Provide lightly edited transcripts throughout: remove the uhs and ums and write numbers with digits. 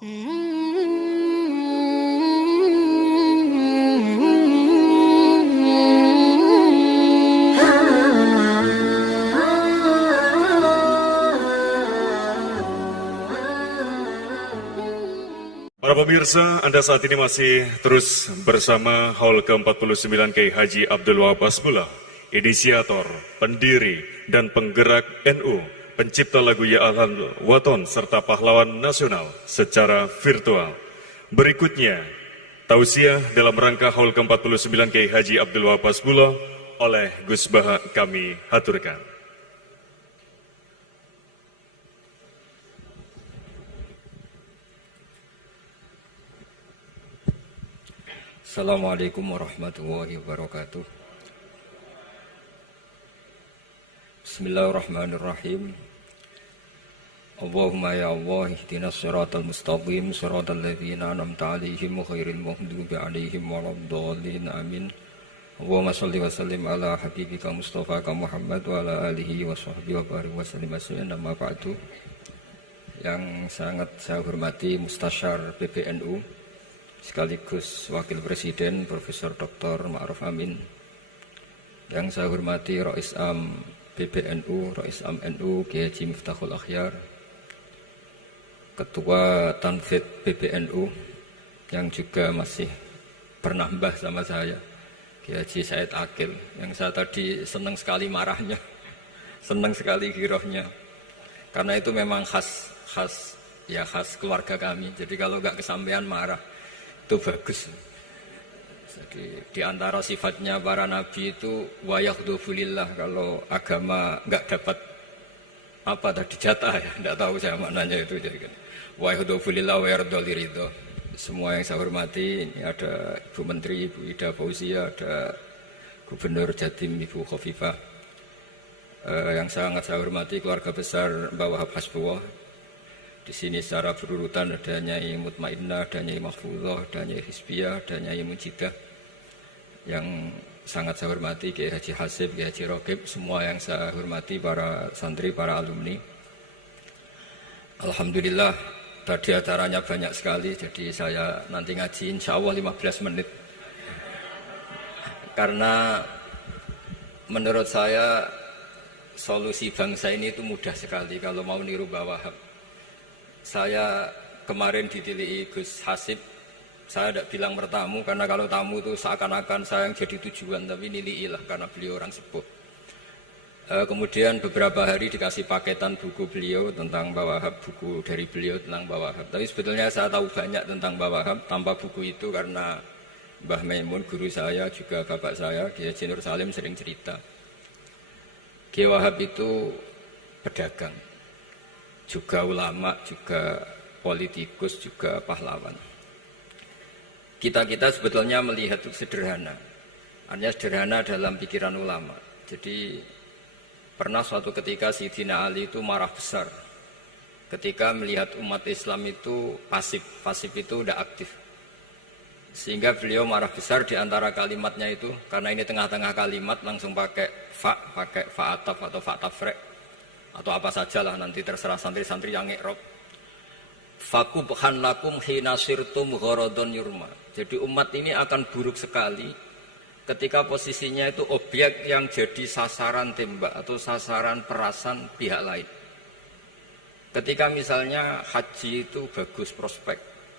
Para pemirsa, Anda saat ini masih terus bersama Haul ke-49 Kiai Haji Abdul Wahab Hasbullah, inisiator, pendiri, dan penggerak NU, pencipta lagu Ya Ahlal Waton, serta pahlawan nasional secara virtual. Berikutnya, tausiah dalam rangka Haul ke-49 Kiai Haji Abdul Wahab Hasbullah oleh Gus Baha kami haturkan. Assalamualaikum warahmatullahi wabarakatuh. Bismillahirrahmanirrahim. Allahumma ya Allah ihdinas siratal mustaqim siratal ladzina an'amta 'alaihim ghairil maghdubi 'alaihim waladdallin amin. Allahumma shalli wa sallim ala habibika Mustafa Muhammad wa ala alihi wa sahbihi wa barik wa sallim amma ba'du. Yang sangat saya hormati Mustasyar PBNU sekaligus Wakil Presiden Profesor Dr. Ma'ruf Amin, yang saya hormati Rais Am PBNU, Rais Am NU Kiai Haji Miftahul Akhyar, Ketua Tanfid PBNU yang juga masih bernambah sama saya, Kiai Haji Said Akil, yang saya tadi senang sekali marahnya, senang sekali girohnya, karena itu memang khas keluarga kami. Jadi kalau nggak kesampaian marah itu bagus. Jadi di antara sifatnya para nabi itu wayahdufulillah, kalau agama nggak dapat apa tadi jatah ya, nggak tahu saya maknanya itu. Jadi kan wayahdufulillah wayardoliridho. Semua yang saya hormati, ini ada Ibu Menteri Ibu Ida Fauzia, ada Gubernur Jatim Ibu Khofifah, yang sangat saya hormati keluarga besar Mbah Wahab Hasbullah. Di sini secara berurutan ada Nyai Mutmainnah, ada Nyai Mahfuzah, ada Nyai Hizbiyah, ada Nyai Mujidah. Yang sangat saya hormati Kiai Haji Hasib, Kiai Haji Rokib, semua yang saya hormati para santri, para alumni. Alhamdulillah tadi acaranya banyak sekali, jadi saya nanti ngaji insya Allah 15 menit. Karena menurut saya solusi bangsa ini itu mudah sekali kalau mau niru Mbah Wahab. Saya kemarin ditilihi Gus Hasib, saya tidak bilang bertamu karena kalau tamu itu seakan-akan saya yang jadi tujuan, tapi niliilah karena beliau orang sepuh. Kemudian beberapa hari dikasih paketan buku beliau tentang Mbah Wahab, buku dari beliau tentang Mbah Wahab. Tapi sebetulnya saya tahu banyak tentang Mbah Wahab tanpa buku itu, karena Mbah Maimun guru saya, juga bapak saya Kiai Haji Nur Salim sering cerita. Kiai Wahab itu pedagang, juga ulama, juga politikus, juga pahlawan. Kita sebetulnya melihat itu sederhana, hanya sederhana dalam pikiran ulama. Jadi pernah suatu ketika Sayyidina Ali itu marah besar ketika melihat umat Islam itu pasif itu tidak aktif, sehingga beliau marah besar. Di antara kalimatnya itu, karena ini tengah-tengah kalimat, langsung pakai fa'ataf atau fa'tafrek atau apa sajalah, nanti terserah santri-santri yang iqrob. Fakubhan lakum hina sirtum gharadun yurma. Jadi umat ini akan buruk sekali ketika posisinya itu objek yang jadi sasaran tembak atau sasaran perasan pihak lain. Ketika misalnya haji itu bagus prospek,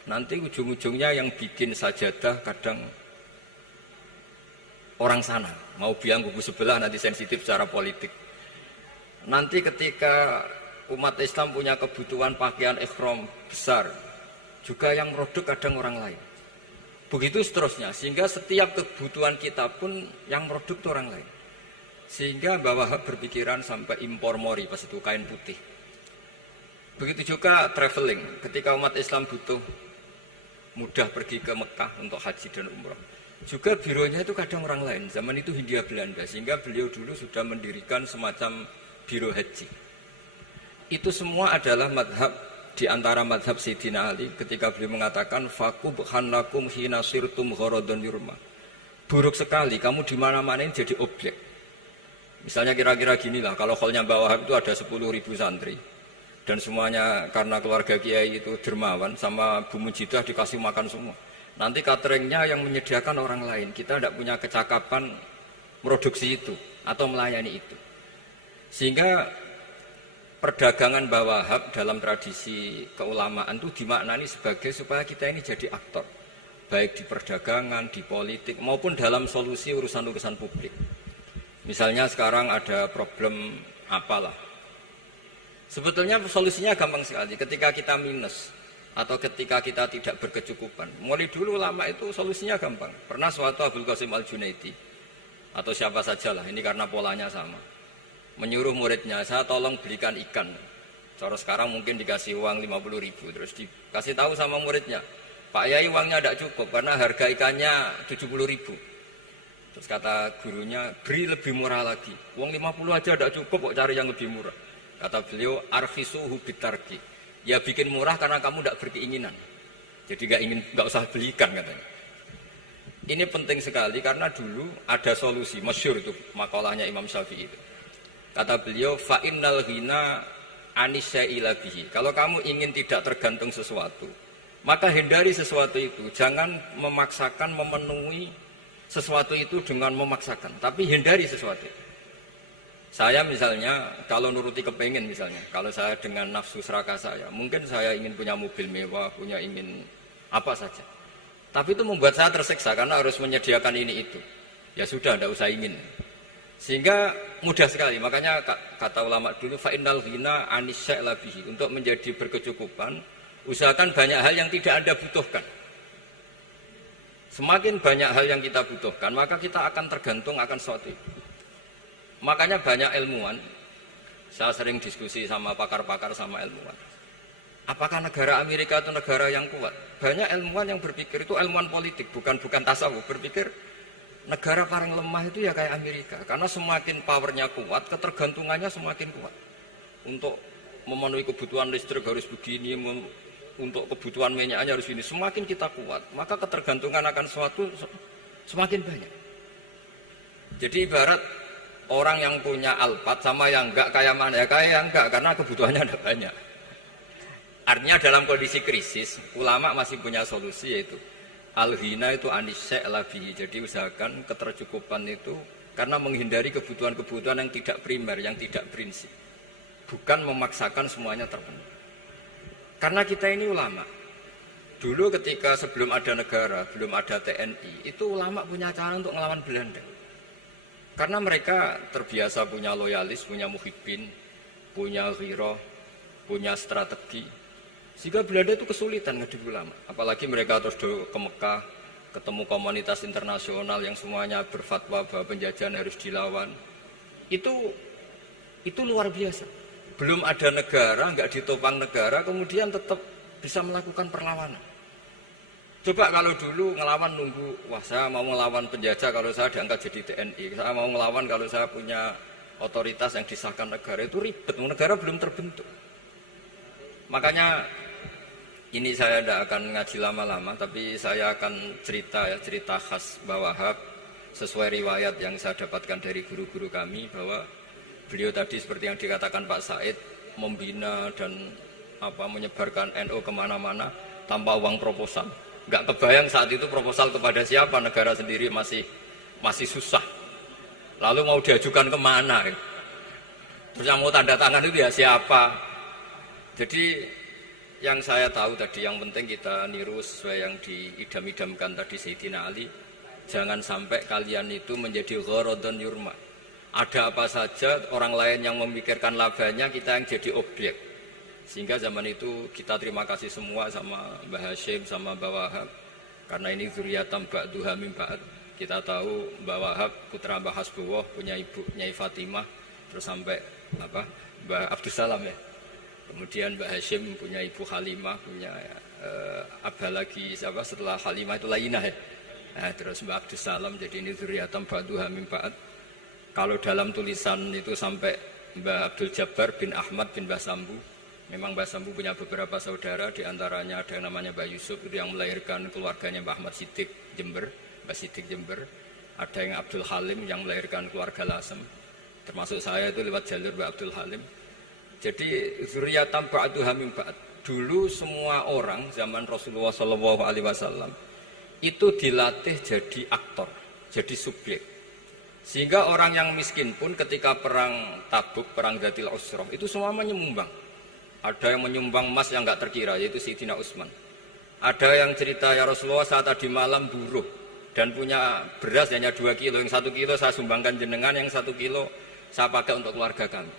nanti ujung-ujungnya yang bikin sajadah kadang orang sana, mau biang kubu sebelah, nanti sensitif secara politik. Nanti ketika umat Islam punya kebutuhan pakaian ihram besar, juga yang produk kadang orang lain. Begitu seterusnya, sehingga setiap kebutuhan kita pun yang produk itu orang lain. Sehingga Mbah Wahab berpikiran sampai impor mori, pas itu kain putih. Begitu juga traveling, ketika umat Islam butuh mudah pergi ke Mekah untuk haji dan umrah, juga bironya itu kadang orang lain. Zaman itu Hindia Belanda, sehingga beliau dulu sudah mendirikan semacam biro haji. Itu semua adalah madhab, di antara madhab Sayyidina Ali ketika beliau mengatakan fakubhan lakum hina sirtum gharadun yurma. Buruk sekali kamu di mana-mana ini jadi objek. Misalnya kira-kira ginilah, kalau kholnya Mbah Wahab itu ada 10.000 santri, Dan semuanya karena keluarga kiai itu dermawan, sama Bu Mujidah dikasih makan semua. Nanti cateringnya yang menyediakan orang lain. Kita tidak punya kecakapan produksi itu atau melayani itu. Sehingga perdagangan Bawahab dalam tradisi keulamaan itu dimaknani sebagai supaya kita ini jadi aktor. Baik di perdagangan, di politik, maupun dalam solusi urusan-urusan publik. Misalnya sekarang ada problem apalah. Sebetulnya solusinya gampang sekali. Ketika kita minus atau ketika kita tidak berkecukupan. Mulai dulu ulama itu solusinya gampang. Pernah suatu Abdul Qasim Al-Junaidi atau siapa sajalah, ini karena polanya sama. Menyuruh muridnya, saya tolong belikan ikan. Cara sekarang mungkin dikasih uang 50.000, terus dikasih tahu sama muridnya, Pak Yai uangnya tidak cukup karena harga ikannya 70.000. Terus kata gurunya, beri lebih murah lagi. Uang 50 aja tidak cukup, kok cari yang lebih murah. Kata beliau, arkhisuhu bitarki. Ya bikin murah karena kamu tidak berkeinginan. Jadi nggak usah belikan katanya. Ini penting sekali karena dulu ada solusi masyhur itu makalahnya Imam Syafi'i itu. Kata beliau, fa innal ghina anisya'ila bihi. Kalau kamu ingin tidak tergantung sesuatu, maka hindari sesuatu itu. Jangan memaksakan memenuhi sesuatu itu dengan memaksakan, tapi hindari sesuatu itu. Saya misalnya kalau nuruti kepengin misalnya, kalau saya dengan nafsu serakah saya, mungkin saya ingin punya mobil mewah, ingin apa saja. Tapi itu membuat saya tersiksa karena harus menyediakan ini itu. Ya sudah, tidak usah ingin. Sehingga mudah sekali. Makanya kata ulama dulu, fa innal ghina anisya'la bihi. Untuk menjadi berkecukupan, usahakan banyak hal yang tidak Anda butuhkan. Semakin banyak hal yang kita butuhkan, maka kita akan tergantung akan sesuatu itu. Makanya banyak ilmuwan, saya sering diskusi sama pakar-pakar sama ilmuwan. Apakah negara Amerika itu negara yang kuat? Banyak ilmuwan yang berpikir itu ilmuwan politik, bukan tasawuf. Berpikir negara paling lemah itu ya kayak Amerika. Karena semakin powernya kuat, ketergantungannya semakin kuat. Untuk memenuhi kebutuhan listrik harus begini, untuk kebutuhan minyaknya harus ini. Semakin kita kuat, maka ketergantungan akan sesuatu semakin banyak. Jadi ibarat orang yang punya Alphard sama yang enggak kayak mana? Ya kayak yang enggak, karena kebutuhannya ada banyak. Artinya dalam kondisi krisis, ulama masih punya solusi, yaitu al-ghina itu anisya'la bihi. Jadi usahakan ketercukupan itu karena menghindari kebutuhan-kebutuhan yang tidak primer, yang tidak prinsip. Bukan memaksakan semuanya terpenuhi. Karena kita ini ulama. Dulu ketika sebelum ada negara, belum ada TNI, itu ulama punya cara untuk melawan Belanda. Karena mereka terbiasa punya loyalis, punya muhibbin, punya ghirah, punya strategi. Sehingga Belanda itu kesulitan ngedidik ulama. Apalagi mereka terus ke Mekah, ketemu komunitas internasional yang semuanya berfatwa bahwa penjajahan harus dilawan. Itu luar biasa. Belum ada negara, nggak ditopang negara, kemudian tetap bisa melakukan perlawanan. Coba kalau dulu ngelawan nunggu, wah saya mau ngelawan penjajah kalau saya diangkat jadi TNI, saya mau ngelawan kalau saya punya otoritas yang disahkan negara, itu ribet, negara belum terbentuk. Makanya ini saya tidak akan ngaji lama-lama, tapi saya akan cerita khas Bawahab sesuai riwayat yang saya dapatkan dari guru-guru kami, bahwa beliau tadi seperti yang dikatakan Pak Said, membina dan menyebarkan NU kemana-mana tanpa uang proposal. Nggak kebayang saat itu proposal kepada siapa, negara sendiri masih susah. Lalu mau diajukan kemana? Terus yang mau tanda tangan itu ya siapa? Jadi yang saya tahu tadi, yang penting kita niru sesuai yang diidam-idamkan tadi Sayyidina Ali. Jangan sampai kalian itu menjadi gharadun yurma. Ada apa saja orang lain yang memikirkan labanya, kita yang jadi objek. Sehingga zaman itu kita terima kasih semua sama Mbah Hashim, sama Mbah Wahab. Karena ini zuriyatam ba'duha min ba'd. Kita tahu Mbah Wahab putra Mbah Hasbullah, punya ibu Nyai Fatimah, terus sampai Mbah Abdus Salam ya. Kemudian Mbah Hashim punya ibu Halimah, punya abah lagi setelah Halimah itu Lainah ya. Nah, terus Mbah Abdus Salam, jadi ini zuriyatam ba'duha min ba'd. Kalau dalam tulisan itu sampai Mbah Abdul Jabbar bin Ahmad bin Mbah Sambu. Memang Mbah Sambu punya beberapa saudara, diantaranya ada yang namanya Mbah Yusuf, itu yang melahirkan keluarganya Mbah Ahmad Siddiq Jember, Mbah Siddiq Jember. Ada yang Abdul Halim yang melahirkan keluarga Lasem, termasuk saya itu lewat jalur Mbah Abdul Halim. Jadi zuriyatam ba'duha min ba'd. Dulu semua orang zaman Rasulullah Shallallahu Alaihi Wasallam itu dilatih jadi aktor, jadi subjek. Sehingga orang yang miskin pun ketika perang Tabuk, perang Dzatil Usrah itu semua menyumbang. Ada yang menyumbang emas yang nggak terkira, yaitu Sayyidina Utsman. Ada yang cerita, ya Rasulullah saat tadi malam buruh dan punya beras hanya 2 kilo, yang 1 kilo saya sumbangkan jenengan, yang 1 kilo saya pakai untuk keluarga kami.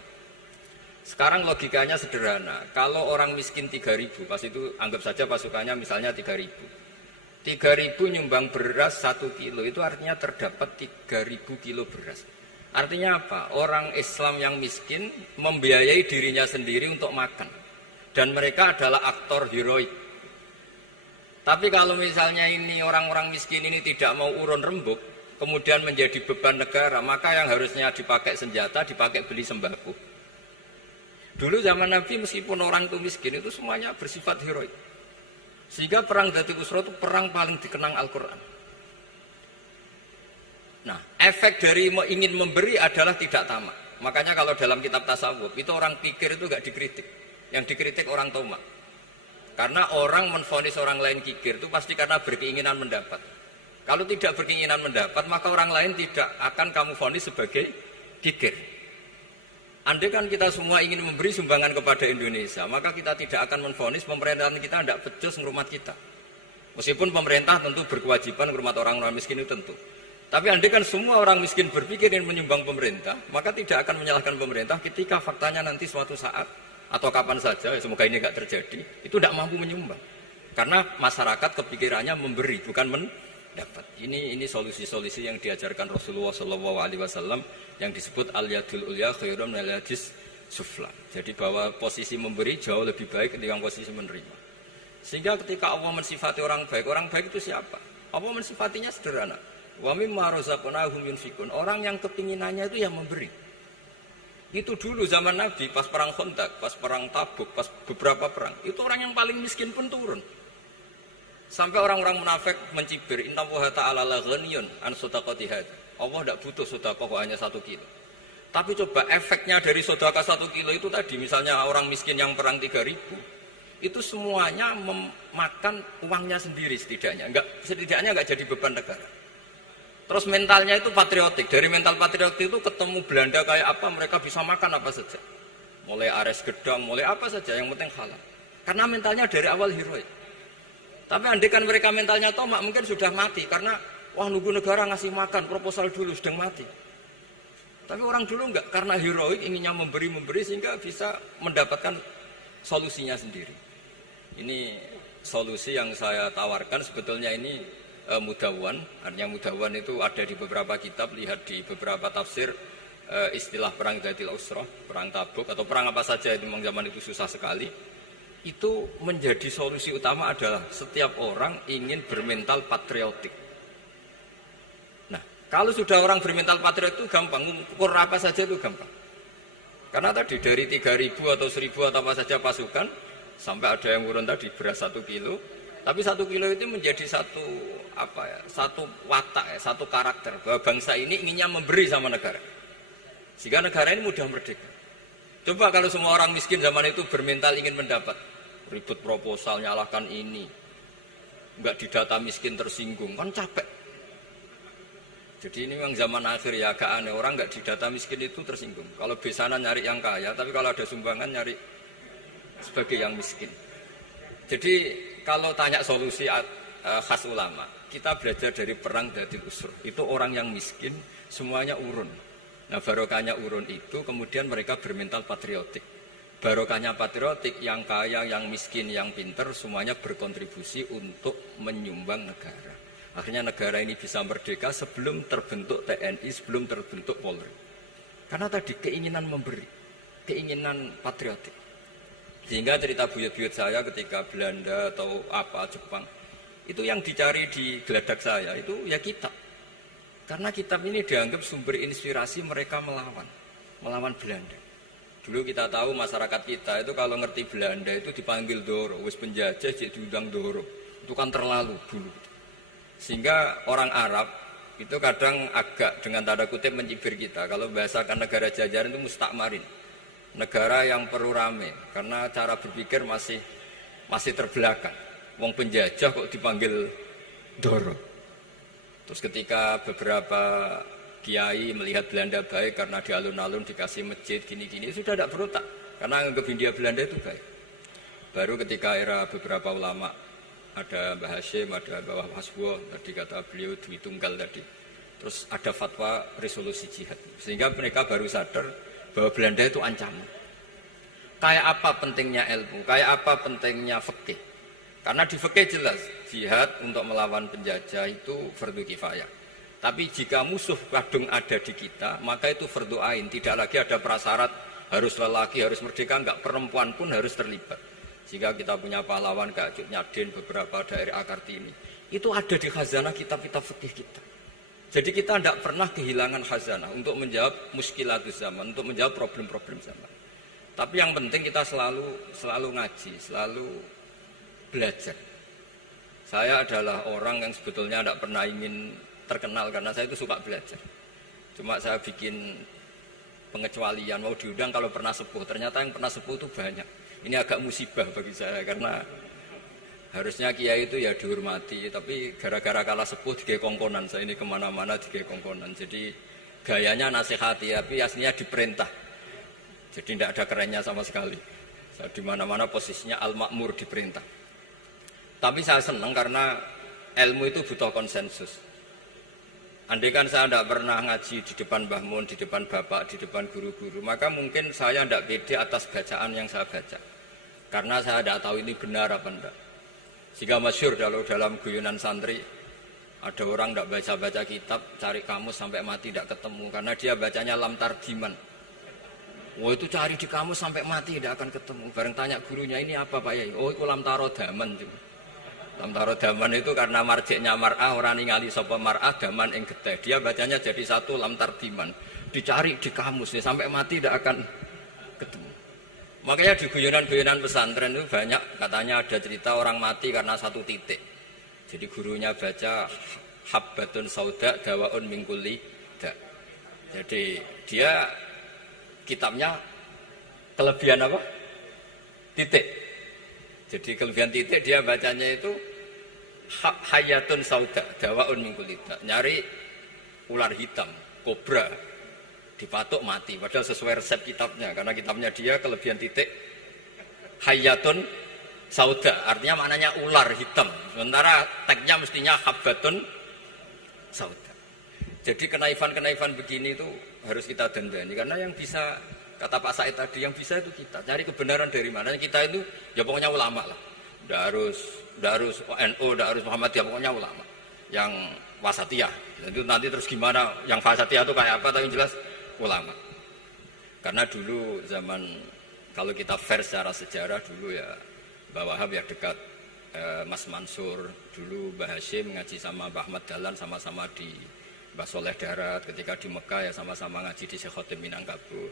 Sekarang logikanya sederhana, kalau orang miskin 3.000, pas itu anggap saja pasukannya misalnya 3.000. 3.000 nyumbang beras 1 kilo, itu artinya terdapat 3.000 kilo beras. Artinya apa? Orang Islam yang miskin membiayai dirinya sendiri untuk makan. Dan mereka adalah aktor heroik. Tapi kalau misalnya ini orang-orang miskin ini tidak mau urun rembuk, kemudian menjadi beban negara, maka yang harusnya dipakai senjata, dipakai beli sembako. Dulu zaman Nabi meskipun orang itu miskin itu semuanya bersifat heroik. Sehingga perang Dzatil Usrah itu perang paling dikenang Al-Quran. Nah, efek dari ingin memberi adalah tidak tamak. Makanya kalau dalam kitab tasawuf itu orang pikir itu gak dikritik. Yang dikritik orang tamak. Karena orang menvonis orang lain kikir itu pasti karena berkeinginan mendapat. Kalau tidak berkeinginan mendapat, maka orang lain tidak akan kamu vonis sebagai kikir. Andai kan kita semua ingin memberi sumbangan kepada Indonesia, maka kita tidak akan menvonis pemerintahan kita tidak becus ngurmat kita. Meskipun pemerintah tentu berkewajiban ngurmat orang-orang miskin itu tentu. Tapi andai kan semua orang miskin berpikir ingin menyumbang pemerintah, maka tidak akan menyalahkan pemerintah ketika faktanya nanti suatu saat atau kapan saja, semoga ini tidak terjadi, itu tidak mampu menyumbang. Karena masyarakat kepikirannya memberi, bukan mendapat. Ini solusi-solusi yang diajarkan Rasulullah SAW yang disebut al-yadul ulya khairun minal yadis sufla. Jadi bahwa posisi memberi jauh lebih baik ketimbang posisi menerima. Sehingga ketika Allah mensifati orang baik itu siapa? Allah mensifatinya sederhana. Wa mimma razaqnahum yunfikun. Orang yang kepinginannya itu yang memberi. Itu dulu zaman Nabi pas perang Khandaq, pas perang Tabuk, pas beberapa perang, itu orang yang paling miskin pun turun. Sampai orang-orang munafik mencibir, inna Allaha ta'ala la ghaniyun an shadaqati hadza. Allah tidak butuh sedekah hanya 1 kilo. Tapi coba efeknya dari sedekah 1 kilo itu tadi, misalnya orang miskin yang perang 3.000, itu semuanya memakan uangnya sendiri setidaknya enggak jadi beban negara. Terus mentalnya itu patriotik. Dari mental patriotik itu ketemu Belanda kayak apa, mereka bisa makan apa saja. Mulai ares gedang, mulai apa saja, yang penting halal. Karena mentalnya dari awal heroik. Tapi andai kan mereka mentalnya tomak, mungkin sudah mati karena wah nunggu negara ngasih makan, proposal dulu sedang mati. Tapi orang dulu enggak, karena heroik inginnya memberi sehingga bisa mendapatkan solusinya sendiri. Ini solusi yang saya tawarkan sebetulnya ini mudawwan. Artinya mudawwan itu ada di beberapa kitab, lihat di beberapa tafsir istilah perang Dzatil Usrah, perang Tabuk atau perang apa saja itu memang zaman itu susah sekali. Itu menjadi solusi utama adalah setiap orang ingin bermental patriotik. Nah, kalau sudah orang bermental patriotik itu gampang, ukur apa saja itu gampang. Karena tadi dari 3.000 atau 1.000 atau apa saja pasukan, sampai ada yang urun tadi beras 1 kilo, tapi 1 kilo itu menjadi satu watak, satu karakter bahwa bangsa ini inginnya memberi sama negara. Sehingga negara ini mudah merdeka. Coba kalau semua orang miskin zaman itu bermental ingin mendapat, ribut proposal, nyalahkan ini, enggak didata miskin tersinggung, kan capek. Jadi ini memang zaman akhir ya agak aneh, orang enggak didata miskin itu tersinggung. Kalau besanan nyari yang kaya, tapi kalau ada sumbangan nyari sebagai yang miskin. Jadi kalau tanya solusi khas ulama, kita belajar dari perang Dzatil Usrah. Itu orang yang miskin semuanya urun. Nah barokahnya urun itu kemudian mereka bermental patriotik. Barokahnya patriotik, yang kaya, yang miskin, yang pinter semuanya berkontribusi untuk menyumbang negara. Akhirnya negara ini bisa merdeka sebelum terbentuk TNI, sebelum terbentuk Polri. Karena tadi keinginan memberi, keinginan patriotik. Sehingga cerita buyut-buyut saya ketika Belanda atau apa Jepang, itu yang dicari di geladak saya itu ya kitab. Karena kitab ini dianggap sumber inspirasi mereka melawan Belanda. Dulu kita tahu masyarakat kita itu kalau ngerti Belanda itu dipanggil Doro, wis penjajah jadi diundang Doro. Itu kan terlalu dulu. Sehingga orang Arab itu kadang agak dengan tanda kutip mencibir kita. Kalau bahasakan negara jajahan itu mustakmarin. negara yang perlu rame karena cara berpikir masih terbelakang. Wong penjajah kok dipanggil Doro. Terus ketika beberapa kiai melihat Belanda baik karena di alun-alun dikasih masjid gini-gini, sudah tidak berotak karena anggap Hindia Belanda itu baik. Baru ketika era beberapa ulama, ada Mbah Hashim, ada Mbah Hasbo, tadi kata beliau Dwi Tunggal tadi, terus ada fatwa resolusi jihad, sehingga mereka baru sadar bahwa Belanda itu ancaman. Kayak apa pentingnya ilmu, kayak apa pentingnya fikih. Karena di fikih jelas jihad untuk melawan penjajah itu fardu kifayah. Tapi jika musuh kadung ada di kita, maka itu fardu ain. Tidak lagi ada prasyarat harus lelaki, harus merdeka, enggak, perempuan pun harus terlibat. Jika kita punya pahlawan kayak Cut Nyadin, beberapa daerah Kartini, itu ada di khazanah kitab-kitab fikih kita. Jadi kita tidak pernah kehilangan khazanah untuk menjawab muskilatus zaman, untuk menjawab problem-problem zaman. Tapi yang penting kita selalu ngaji, selalu belajar. Saya adalah orang yang sebetulnya tidak pernah ingin terkenal karena saya itu suka belajar. Cuma saya bikin pengecualian, mau diundang kalau pernah sepuh. Ternyata yang pernah sepuh itu banyak. Ini agak musibah bagi saya karena harusnya kiai itu ya dihormati, tapi gara-gara kalah sepuh digawe kongkonan. Saya ini kemana-mana digawe kongkonan. Jadi gayanya nasihati, tapi aslinya diperintah. Jadi tidak ada kerennya sama sekali. Saya di mana-mana posisinya al-makmur, diperintah. Tapi saya senang karena ilmu itu butuh konsensus. Andai kan saya tidak pernah ngaji di depan Mbah Mun, di depan bapak, di depan guru-guru, maka mungkin saya tidak pede atas bacaan yang saya baca. Karena saya tidak tahu ini benar apa enggak. Jika masyhur dalam guyonan santri, ada orang tidak baca-baca kitab, cari kamus sampai mati tidak ketemu. Karena dia bacanya lam tardiman. Wah itu cari di kamus sampai mati tidak akan ketemu. Bareng tanya gurunya, ini apa Pak Yai? Oh itu lam tarodaman juga. Lam tarodaman itu karena marjiknya mar'ah, orang ningali sapa mar'ah daman ing getih. Dia bacanya jadi satu lam tardiman. Dicari di kamus ya, sampai mati tidak akan ketemu. Makanya di guyonan-guyonan pesantren itu banyak katanya ada cerita orang mati karena satu titik. Jadi gurunya baca habbatun sauda dawaun min kulli da. Jadi dia kitabnya kelebihan apa? Titik. Jadi kelebihan titik dia bacanya itu hayatun sauda dawaun min kulli da. Nyari ular hitam, kobra, dipatuk mati, padahal sesuai resep kitabnya karena kitabnya dia kelebihan titik hayatun sauda, artinya maknanya ular hitam, sementara teksnya mestinya habbatun sauda. Jadi kenaifan-kenaifan begini itu harus kita dandani karena yang bisa, kata Pak Said tadi, yang bisa itu kita cari kebenaran dari mana. Kita itu ya pokoknya ulama lah, tidak harus NU, tidak harus Muhammadiyah, pokoknya ulama yang wasatiyah. Itu nanti terus gimana yang wasatiyah itu kayak apa, tapi yang jelas ulama. Karena dulu zaman, kalau kita fair secara sejarah, dulu ya Mbah Wahab ya dekat Mas Mansur, dulu Mbah Hashim ngaji sama Mbah Ahmad Dahlan, sama-sama di Mbah Soleh Darat, ketika di Mekah ya sama-sama ngaji di Syekh Khotim Minangkabau.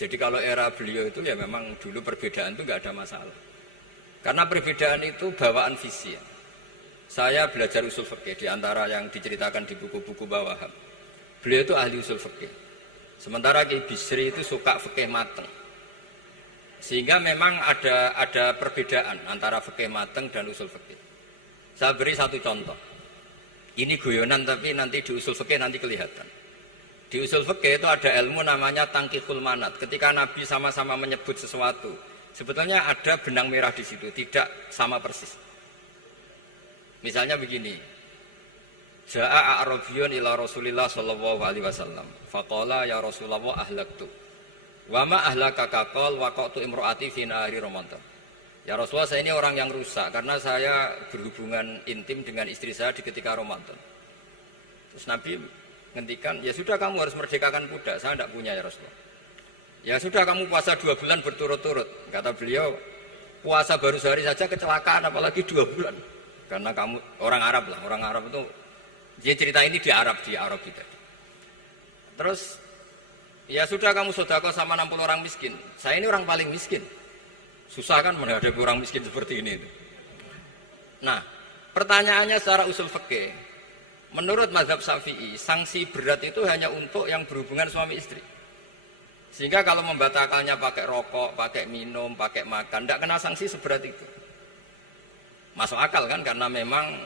Jadi kalau era beliau itu ya memang dulu perbedaan itu nggak ada masalah. Karena perbedaan itu bawaan visi. Saya belajar usul fikih di antara yang diceritakan di buku-buku Mbah Wahab. Beliau itu ahli usul fikih. Sementara Ki Bisri itu suka fikih mateng. Sehingga memang ada perbedaan antara fikih mateng dan usul fikih. Saya beri satu contoh. Ini guyonan tapi nanti di usul fikih nanti kelihatan. Di usul fikih itu ada ilmu namanya tangkihul manat. Ketika Nabi sama-sama menyebut sesuatu, sebetulnya ada benang merah di situ, tidak sama persis. Misalnya begini. Ja'a a'rabiyun ila Rasulillah sallallahu alaihi wasallam. Faqala ya Rasulullah ahlaktu. Wa ma ahlaka qal waqatu imraati fi nahari Ramadan. Ya Rasulullah, saya ini orang yang rusak karena saya berhubungan intim dengan istri saya di ketika Ramadan. Terus Nabi ngendikan, ya sudah kamu harus merdekakan budak, saya tidak punya ya Rasulullah. Ya sudah kamu puasa 2 bulan berturut-turut. Kata beliau, puasa baru sehari saja kecelakaan apalagi 2 bulan. Karena kamu orang Arab lah, orang Arab itu, dia cerita ini di Arab kita. Terus, ya sudah kamu sedekah sama 60 orang miskin. Saya ini orang paling miskin. Susah kan menghadapi orang miskin seperti ini. Nah, pertanyaannya secara usul fikih, menurut mazhab Syafi'i, sanksi berat itu hanya untuk yang berhubungan suami istri. Sehingga kalau membatalkannya pakai rokok, pakai minum, pakai makan, tidak kena sanksi seberat itu. Masuk akal kan, karena memang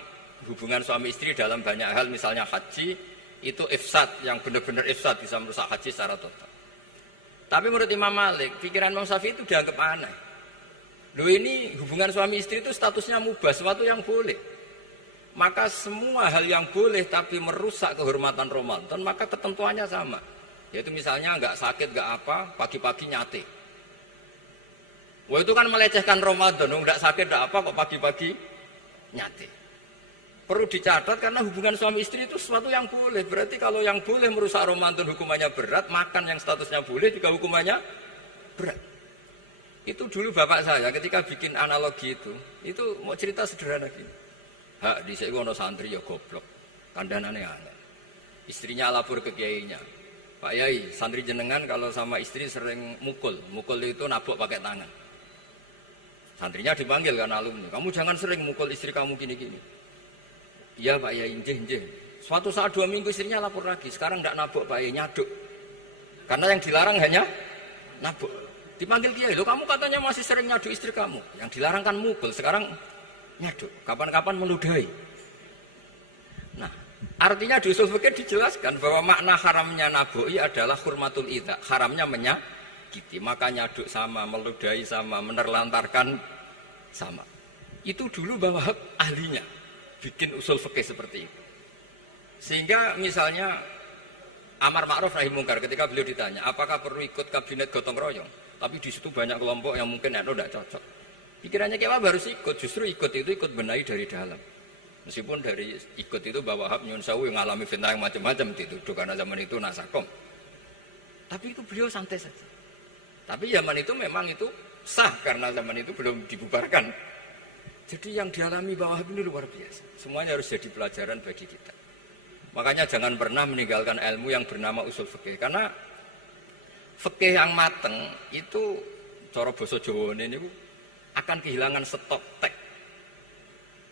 hubungan suami istri dalam banyak hal, misalnya haji, itu ifsad, yang benar-benar ifsad, bisa merusak haji secara total. Tapi menurut Imam Malik, pikiran Imam Syafi'i itu dianggap aneh. Loh, ini hubungan suami istri itu statusnya mubah, sesuatu yang boleh. Maka semua hal yang boleh tapi merusak kehormatan Ramadan, maka ketentuannya sama. Yaitu misalnya nggak sakit, nggak apa, pagi-pagi nyate. Wah, itu kan melecehkan Ramadan, nggak sakit, nggak apa, kok pagi-pagi nyate. Perlu dicatat karena hubungan suami istri itu sesuatu yang boleh. Berarti kalau yang boleh merusak Ramadan hukumannya berat, makan yang statusnya boleh juga hukumannya berat. Itu dulu bapak saya ketika bikin analogi itu mau cerita sederhana gini. Hak di sini ono santri ya goblok, kandhanane aneh. Istrinya lapor ke kiainya, Pak Yai, santri jenengan kalau sama istri sering mukul itu nabok pakai tangan. Santrinya dipanggil kan alumni, kamu jangan sering mukul istri kamu gini-gini. Iya Pak Yai, njeh. Suatu saat 2 minggu istrinya lapor lagi, sekarang tidak nabok Pak Yai, nyaduk. Karena yang dilarang hanya nabok. Dipanggil kiai, lo kamu katanya masih sering nyaduk istri kamu. Yang dilarang kan mukul, sekarang nyaduk. Kapan-kapan meludahi. Nah, artinya di usul fikih dijelaskan bahwa makna haramnya naboi adalah hurmatul idza, haramnya menyakiti. Maka nyaduk sama, meludahi sama, menerlantarkan sama. Itu dulu bahwa ahlinya bikin usul fikih seperti itu. Sehingga misalnya amar ma'ruf nahi mungkar, ketika beliau ditanya, apakah perlu ikut kabinet gotong royong? Tapi di situ banyak kelompok yang mungkin tidak cocok. Pikirannya kayak apa harus ikut, justru ikut benahi dari dalam. Meskipun dari ikut itu bahwa Wahab nyun sewu yang mengalami fitnah yang macam-macam dituduh karena zaman itu nasakom. Tapi itu beliau santai saja. Tapi zaman itu memang itu sah karena zaman itu belum dibubarkan. Jadi yang dialami Wahab ini luar biasa. Semuanya harus jadi pelajaran bagi kita. Makanya jangan pernah meninggalkan ilmu yang bernama usul fikih, karena fikih yang mateng itu cara basa Jawa ini akan kehilangan stok teks.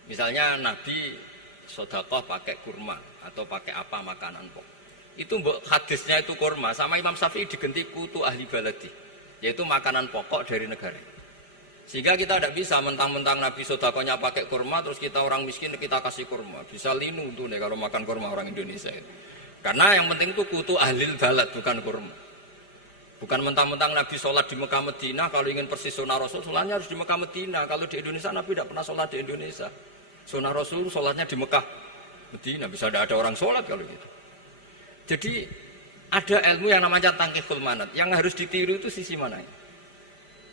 Misalnya Nabi sedekah pakai kurma atau pakai apa makanan pokok. Itu hadisnya itu kurma, sama Imam Syafi'i diganti kutu ahli baladi, yaitu makanan pokok dari negara. Sehingga kita tidak bisa mentang-mentang Nabi sedekahnya pakai kurma terus kita orang miskin kita kasih kurma. Bisa linu tuh nih kalau makan kurma orang Indonesia itu. Karena yang penting itu kutu ahli balad, bukan kurma. Bukan mentang-mentang Nabi sholat di Mekah Medina, kalau ingin persis sunnah Rasul, sholatnya harus di Mekah Medina. Kalau di Indonesia, Nabi tidak pernah sholat di Indonesia. Sunnah Rasul, sholatnya di Mekah Medina. Bisa ada orang sholat kalau gitu. Jadi, ada ilmu yang namanya tangkihul manat. Yang harus ditiru itu sisi mananya.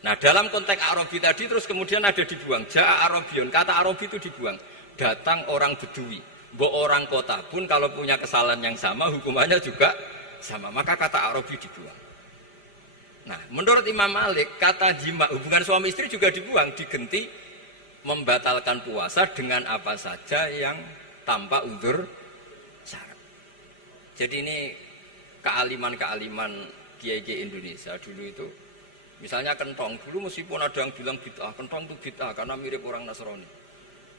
Nah, dalam konteks Arabi tadi, terus kemudian ada dibuang. Ja'a Arabion, kata Arabi itu dibuang. Datang orang Bedui. Mbok orang kota pun kalau punya kesalahan yang sama, hukumannya juga sama. Maka kata Arabi dibuang. Nah, menurut Imam Malik, kata jima, hubungan suami istri juga dibuang, diganti membatalkan puasa dengan apa saja yang tanpa uzur syarat. Jadi ini kealiman-kealiman kiai-kiai Indonesia dulu itu, misalnya kentong, dulu meskipun ada yang bilang bid'ah, kentong itu bid'ah karena mirip orang Nasrani.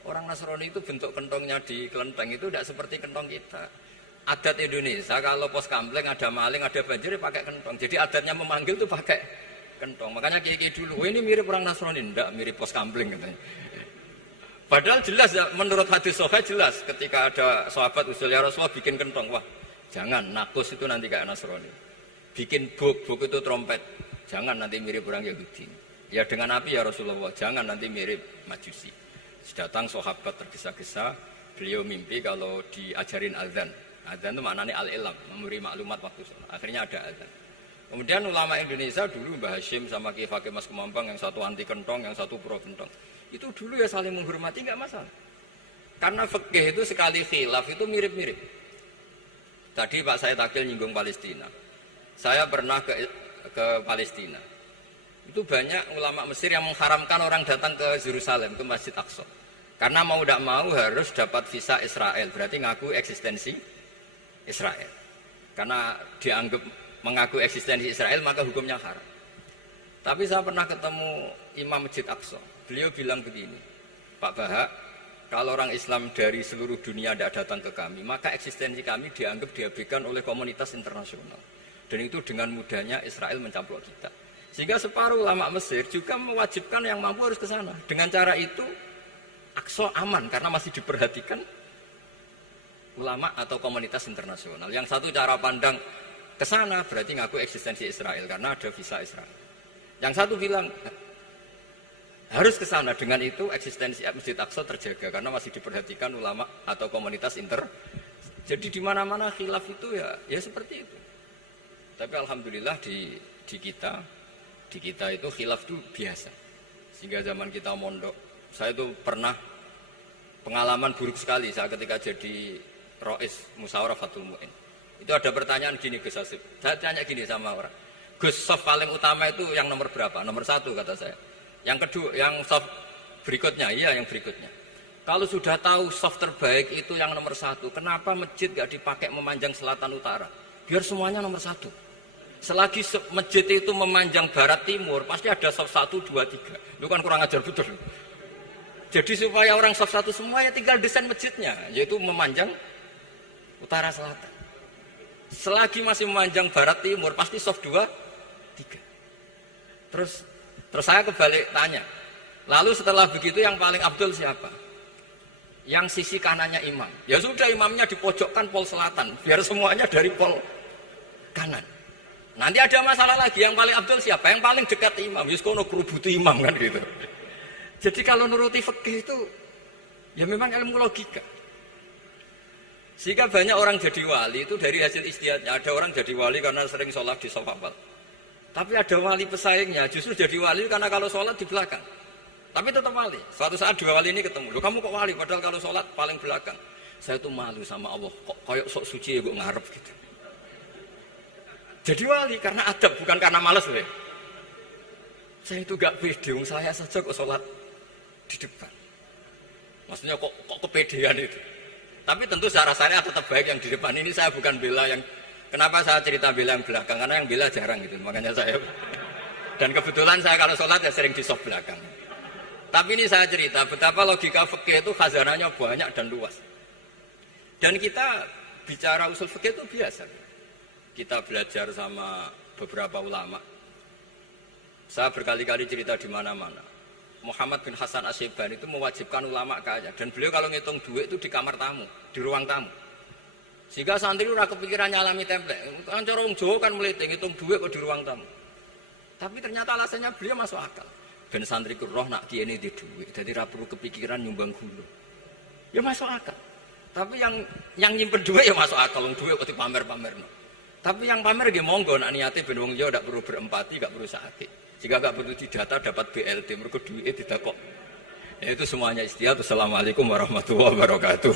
Orang Nasrani itu bentuk kentongnya di kelenteng itu tidak seperti kentong kita. Adat Indonesia kalau pos kampleng ada maling, ada banjir pakai kentong. Jadi adatnya memanggil tuh pakai kentong. Makanya kiai-kiai dulu, ini mirip orang Nasrani, enggak mirip pos kampleng katanya. Padahal jelas menurut hadis sahih jelas ketika ada sahabat usul ya Rasulullah bikin kentong, wah jangan nakus itu nanti kayak Nasrani. Bikin buk itu trompet, jangan nanti mirip orang Yahudi. Ya dengan api ya Rasulullah, jangan nanti mirip Majusi. Datang sahabat tergesa-gesa, beliau mimpi kalau diajarin azan. Azan itu maknanya al-ilam, memberi maklumat waktu sholat. Akhirnya ada azan. Kemudian ulama Indonesia dulu Mbah Hashim sama Kiai Fakih Mas Kemampang, yang satu anti kentong, yang satu pro kentong. Itu dulu ya saling menghormati, nggak masalah. Karena fikih itu sekali khilaf itu mirip-mirip. Tadi Pak Said Akil nyinggung Palestina. Saya pernah ke Palestina. Itu banyak ulama Mesir yang mengharamkan orang datang ke Yerusalem, ke Masjid Aqsa. Karena mau tidak mau harus dapat visa Israel, berarti ngaku eksistensi Israel. Karena dianggap mengaku eksistensi Israel maka hukumnya haram. Tapi saya pernah ketemu Imam Masjid Aqsa. Beliau bilang begini, Pak Bahak, kalau orang Islam dari seluruh dunia tidak datang ke kami, maka eksistensi kami dianggap diabaikan oleh komunitas internasional. Dan itu dengan mudahnya Israel mencaplok kita. Sehingga separuh ulama Mesir juga mewajibkan yang mampu harus ke sana. Dengan cara itu Aqsa aman karena masih diperhatikan ulama atau komunitas internasional. Yang satu cara pandang ke sana berarti ngaku eksistensi Israel karena ada visa Israel. Yang satu bilang harus ke sana, dengan itu eksistensi Masjid Aqsa terjaga karena masih diperhatikan ulama atau komunitas Jadi di mana-mana khilaf itu ya seperti itu. Tapi alhamdulillah di kita itu khilaf itu biasa. Sehingga zaman kita mondok, saya itu pernah pengalaman buruk sekali saya ketika jadi Rois Musyawarah Fathul Mu'in. Itu ada pertanyaan gini Gus Hasib. Saya tanya gini sama orang. Gus, soft paling utama itu yang nomor berapa? Nomor 1 kata saya. Yang kedua, yang soft berikutnya, iya yang berikutnya. Kalau sudah tahu soft terbaik itu yang nomor 1, kenapa masjid gak dipakai memanjang selatan utara? Biar semuanya nomor 1. Selagi masjid itu memanjang barat timur, pasti ada soft 1, 2, 3. Itu kan kurang ajar betul. Jadi supaya orang soft 1 semua ya tinggal desain masjidnya, yaitu memanjang utara selatan. Selagi masih memanjang barat timur, pasti soft 2, 3. Terus saya kebalik tanya, lalu setelah begitu yang paling abdul siapa? Yang sisi kanannya imam. Ya sudah, imamnya dipojokkan pol selatan, biar semuanya dari pol kanan. Nanti ada masalah lagi, yang paling abdul siapa? Yang paling dekat imam. Yuskono kerubuti imam kan gitu. Jadi kalau nuruti fikih itu ya memang ilmu logika. Sehingga banyak orang jadi wali itu dari hasil ijtihadnya. Ada orang jadi wali karena sering sholat di shaf awal. Tapi ada wali pesaingnya justru jadi wali karena kalau sholat di belakang. Tapi tetap wali. Suatu saat dua wali ini ketemu. Loh, kamu kok wali? Padahal kalau sholat paling belakang. Saya tuh malu sama Allah. Kok kayak sok suci ya gue ngarep gitu. Jadi wali karena adab, bukan karena malas loh. Saya itu gak pede, saya saja kok sholat di depan. Maksudnya kok kepedean itu. Tapi tentu secara syariat tetap baik yang di depan. Ini saya bukan bela yang, kenapa saya cerita bela yang belakang? Karena yang bela jarang gitu, makanya saya. Dan kebetulan saya kalau sholat ya sering di soft belakang. Tapi ini saya cerita betapa logika fikih itu khazanahnya banyak dan luas. Dan kita bicara usul fikih itu biasa. Kita belajar sama beberapa ulama. Saya berkali-kali cerita di mana-mana. Muhammad bin Hasan Asy-Syaibani itu mewajibkan ulama kaya. Dan beliau kalau ngitung duit itu di kamar tamu, di ruang tamu. Sehingga santri ora kepikiran nyalami template. Kan cara wong Jawa kan mlete ngitung duit kok di ruang tamu. Tapi ternyata alasannya beliau masuk akal. Ben santri ku roh nak kiyene di duit. Jadi ra perlu kepikiran nyumbang gula. Ya masuk akal. Tapi yang nyimpen duit ya masuk akal, wong duit kok dipamer-pamerno. Tapi yang pamer nggih monggo nak niate ben wong liya ndak perlu berempati, ndak perlu sakit. Jika nggak perlu didata dapat BLT mergo duwike didakok. Ya itu semuanya istihad. Assalamualaikum warahmatullahi wabarakatuh.